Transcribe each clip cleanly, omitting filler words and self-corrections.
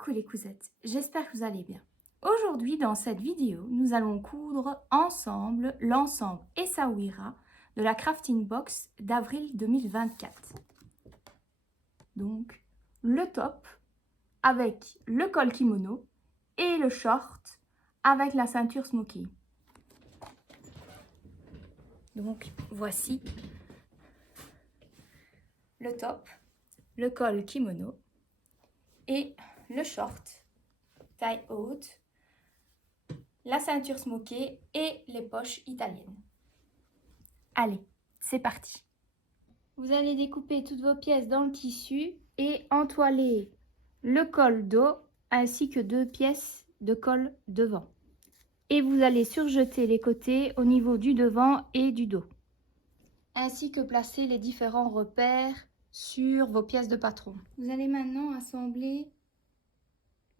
Coucou les cousettes, j'espère que vous allez bien. Aujourd'hui, dans cette vidéo, nous allons coudre ensemble l'ensemble Essaouira de la Crafting Box d'avril 2024. Donc, le top avec le col kimono et le short avec la ceinture smoking. Donc, voici le top, le col kimono et le short taille haute, la ceinture smokée et les poches italiennes. Allez, c'est parti. Vous allez découper toutes vos pièces dans le tissu et entoiler le col dos ainsi que 2 pièces de col devant. Et vous allez surjeter les côtés au niveau du devant et du dos. Ainsi que placer les différents repères sur vos pièces de patron. Vous allez maintenant assembler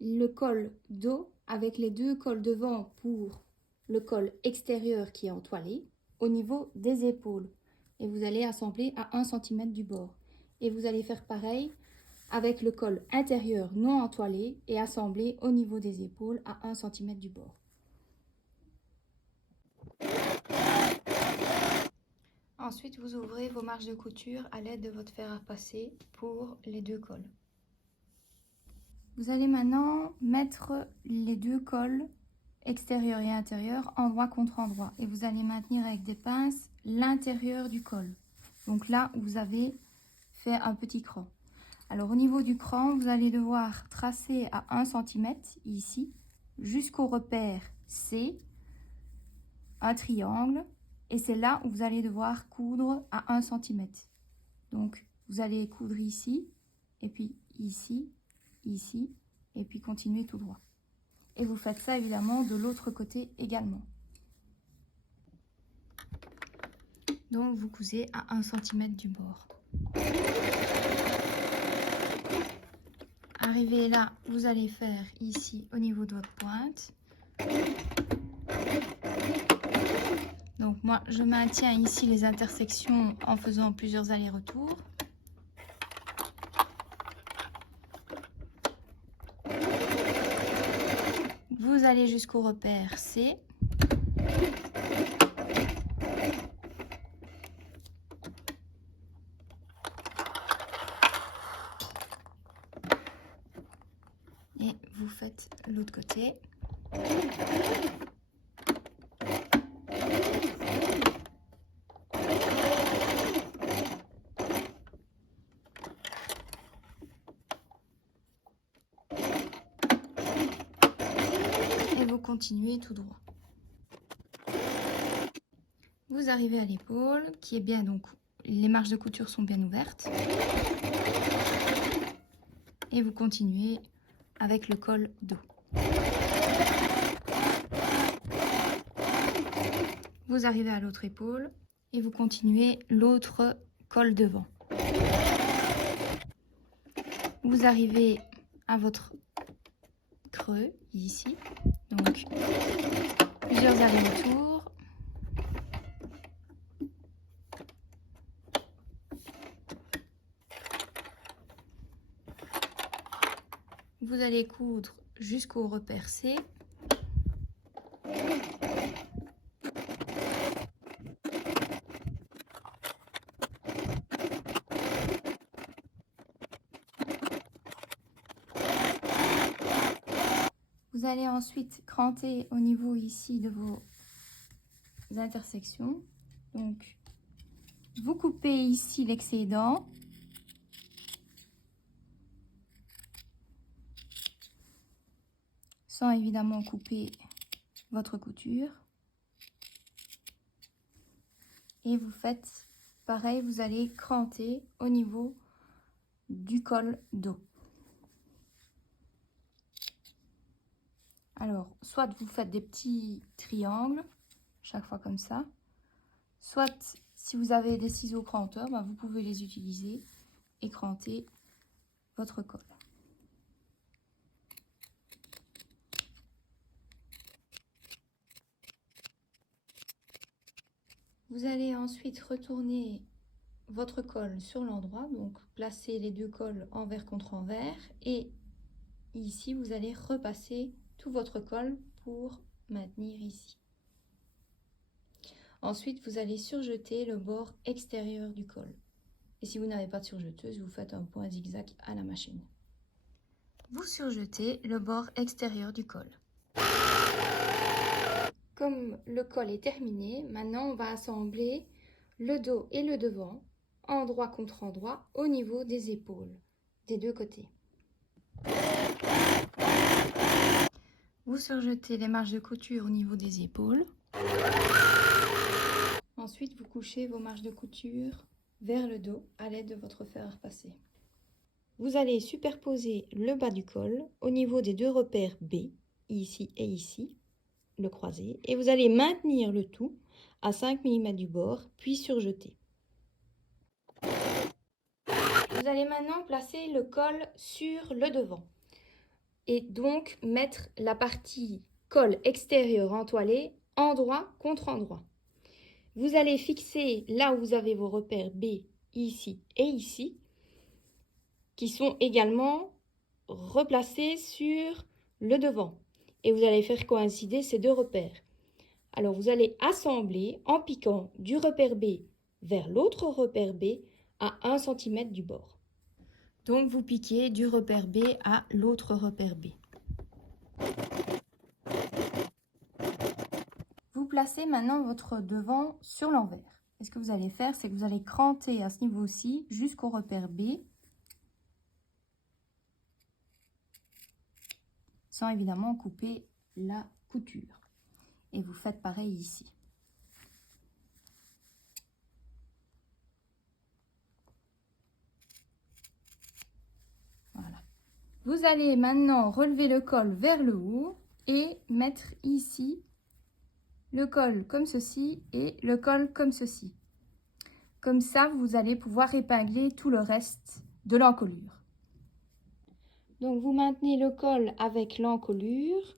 le col dos avec les 2 cols devant pour le col extérieur qui est entoilé au niveau des épaules. Et vous allez assembler à 1 cm du bord. Et vous allez faire pareil avec le col intérieur non entoilé et assembler au niveau des épaules à 1 cm du bord. Ensuite, vous ouvrez vos marges de couture à l'aide de votre fer à repasser pour les 2 cols. Vous allez maintenant mettre les 2 cols extérieur et intérieur endroit contre endroit et vous allez maintenir avec des pinces l'intérieur du col. Donc là, vous avez fait un petit cran. Alors au niveau du cran, vous allez devoir tracer à 1 cm ici jusqu'au repère C un triangle et c'est là où vous allez devoir coudre à 1 cm. Donc vous allez coudre ici et puis ici, ici et puis continuer tout droit. Et vous faites ça évidemment de l'autre côté également. Donc vous cousez à 1 cm du bord. Arrivé là, vous allez faire ici au niveau de votre pointe. Donc moi je maintiens ici les intersections en faisant plusieurs allers-retours. Vous allez jusqu'au repère C. Et vous faites l'autre côté. Et vous continuez tout droit. Vous arrivez à l'épaule qui est bien, donc les marges de couture sont bien ouvertes. Et vous continuez avec le col dos. Vous arrivez à l'autre épaule et vous continuez l'autre col devant. Vous arrivez à votre creux ici, donc plusieurs allers-retours. Vous allez coudre jusqu'au repère C. Vous allez ensuite cranter au niveau ici de vos intersections. Donc, vous coupez ici l'excédent. Sans évidemment couper votre couture. Et vous faites pareil, vous allez cranter au niveau du col dos. Alors, soit vous faites des petits triangles, chaque fois comme ça, soit si vous avez des ciseaux cranteurs, vous pouvez les utiliser et cranter votre col. Vous allez ensuite retourner votre col sur l'endroit, donc placer les 2 cols envers contre envers et ici, vous allez repasser tout votre col pour maintenir ici. Ensuite, vous allez surjeter le bord extérieur du col. Et si vous n'avez pas de surjeteuse, vous faites un point zigzag à la machine. Vous surjetez le bord extérieur du col. Comme le col est terminé, maintenant on va assembler le dos et le devant, endroit contre endroit, au niveau des épaules, des deux côtés. Vous surjetez les marges de couture au niveau des épaules. Ensuite, vous couchez vos marges de couture vers le dos à l'aide de votre fer à repasser. Vous allez superposer le bas du col au niveau des deux repères B, ici et ici, le croisé, et vous allez maintenir le tout à 5 mm du bord, puis surjeter. Vous allez maintenant placer le col sur le devant et donc mettre la partie col extérieur entoilé endroit contre endroit. Vous allez fixer là où vous avez vos repères B, ici et ici, qui sont également replacés sur le devant. Et vous allez faire coïncider ces deux repères. Alors vous allez assembler en piquant du repère B vers l'autre repère B à 1 cm du bord. Donc vous piquez du repère B à l'autre repère B. Vous placez maintenant votre devant sur l'envers. Et ce que vous allez faire, c'est que vous allez cranter à ce niveau-ci jusqu'au repère B, sans évidemment couper la couture. Et vous faites pareil ici. Voilà. Vous allez maintenant relever le col vers le haut et mettre ici le col comme ceci et le col comme ceci. Comme ça, vous allez pouvoir épingler tout le reste de l'encolure. Donc vous maintenez le col avec l'encolure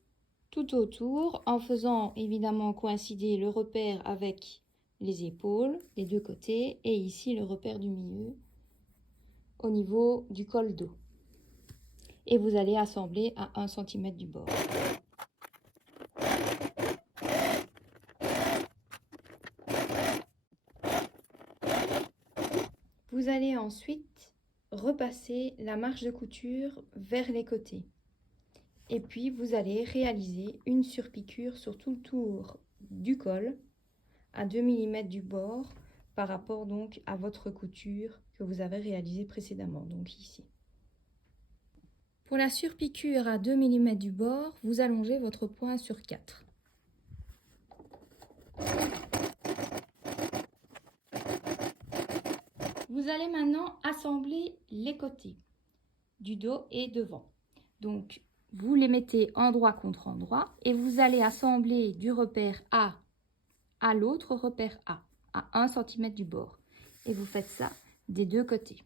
tout autour en faisant évidemment coïncider le repère avec les épaules des deux côtés et ici le repère du milieu au niveau du col dos. Et vous allez assembler à 1 cm du bord. Vous allez ensuite repasser la marge de couture vers les côtés. Et puis vous allez réaliser une surpiqûre sur tout le tour du col à 2 mm du bord par rapport donc à votre couture que vous avez réalisée précédemment, donc ici. Pour la surpiqûre à 2 mm du bord, vous allongez votre point sur 4. Vous allez maintenant assembler les côtés du dos et devant. Donc, vous les mettez endroit contre endroit et vous allez assembler du repère A à l'autre repère A, à 1 cm du bord. Et vous faites ça des deux côtés.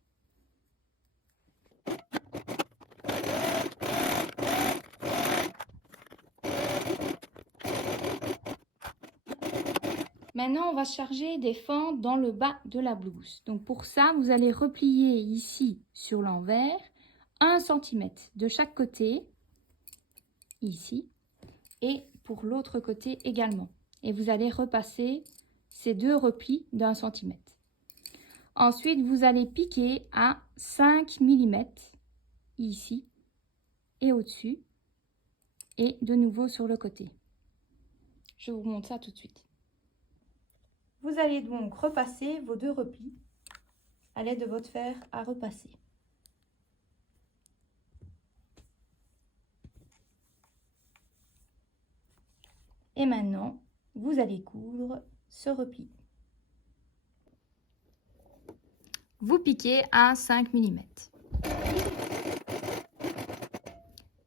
Maintenant, on va charger des fentes dans le bas de la blouse. Donc pour ça, vous allez replier ici sur l'envers 1 cm de chaque côté, ici, et pour l'autre côté également. Et vous allez repasser ces deux replis d'1 cm. Ensuite, vous allez piquer à 5 mm ici et au-dessus et de nouveau sur le côté. Je vous montre ça tout de suite. Vous allez donc repasser vos deux replis à l'aide de votre fer à repasser. Et maintenant, vous allez coudre ce repli. Vous piquez à 5 mm.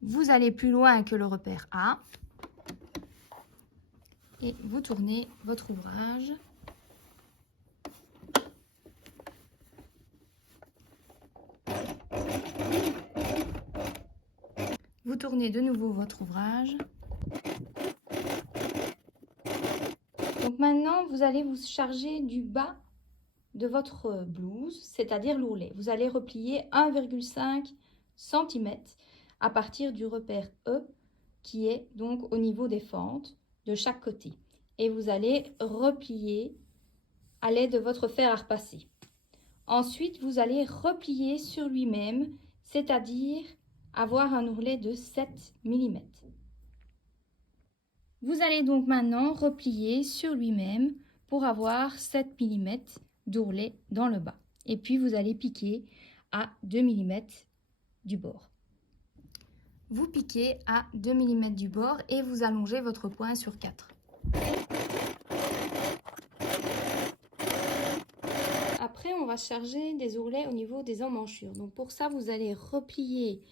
Vous allez plus loin que le repère A et vous tournez votre ouvrage. Vous tournez de nouveau votre ouvrage. Donc maintenant, vous allez vous charger du bas de votre blouse, c'est-à-dire l'ourlet. Vous allez replier 1,5 cm à partir du repère E qui est donc au niveau des fentes de chaque côté. Et vous allez replier à l'aide de votre fer à repasser. Ensuite, vous allez replier sur lui-même, c'est-à-dire avoir un ourlet de 7 mm. Vous allez donc maintenant replier sur lui-même pour avoir 7 mm d'ourlet dans le bas. Et puis vous allez piquer à 2 mm du bord. Vous piquez à 2 mm du bord et vous allongez votre point sur 4. Après, on va charger des ourlets au niveau des emmanchures. Donc pour ça, vous allez replier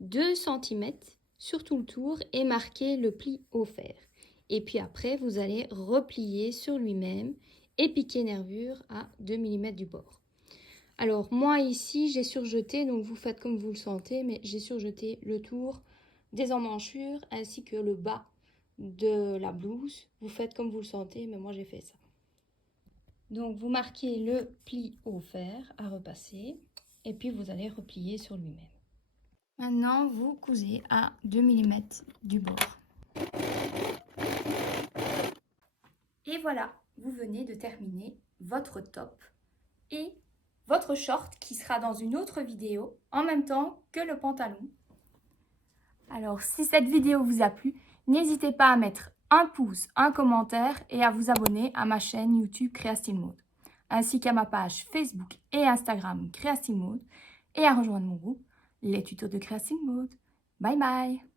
2 cm sur tout le tour et marquer le pli au fer. Et puis après, vous allez replier sur lui-même et piquer nervure à 2 mm du bord. Alors moi ici, j'ai surjeté, donc vous faites comme vous le sentez, mais j'ai surjeté le tour des emmanchures ainsi que le bas de la blouse. Vous faites comme vous le sentez, mais moi j'ai fait ça. Donc vous marquez le pli au fer à repasser et puis vous allez replier sur lui-même. Maintenant, vous cousez à 2 mm du bord. Et voilà, vous venez de terminer votre top et votre short qui sera dans une autre vidéo en même temps que le pantalon. Alors, si cette vidéo vous a plu, n'hésitez pas à mettre un pouce, un commentaire et à vous abonner à ma chaîne YouTube Créastyle Mode, ainsi qu'à ma page Facebook et Instagram Créastyle Mode et à rejoindre mon groupe Les Tutos de Créastyle Mode. Bye bye!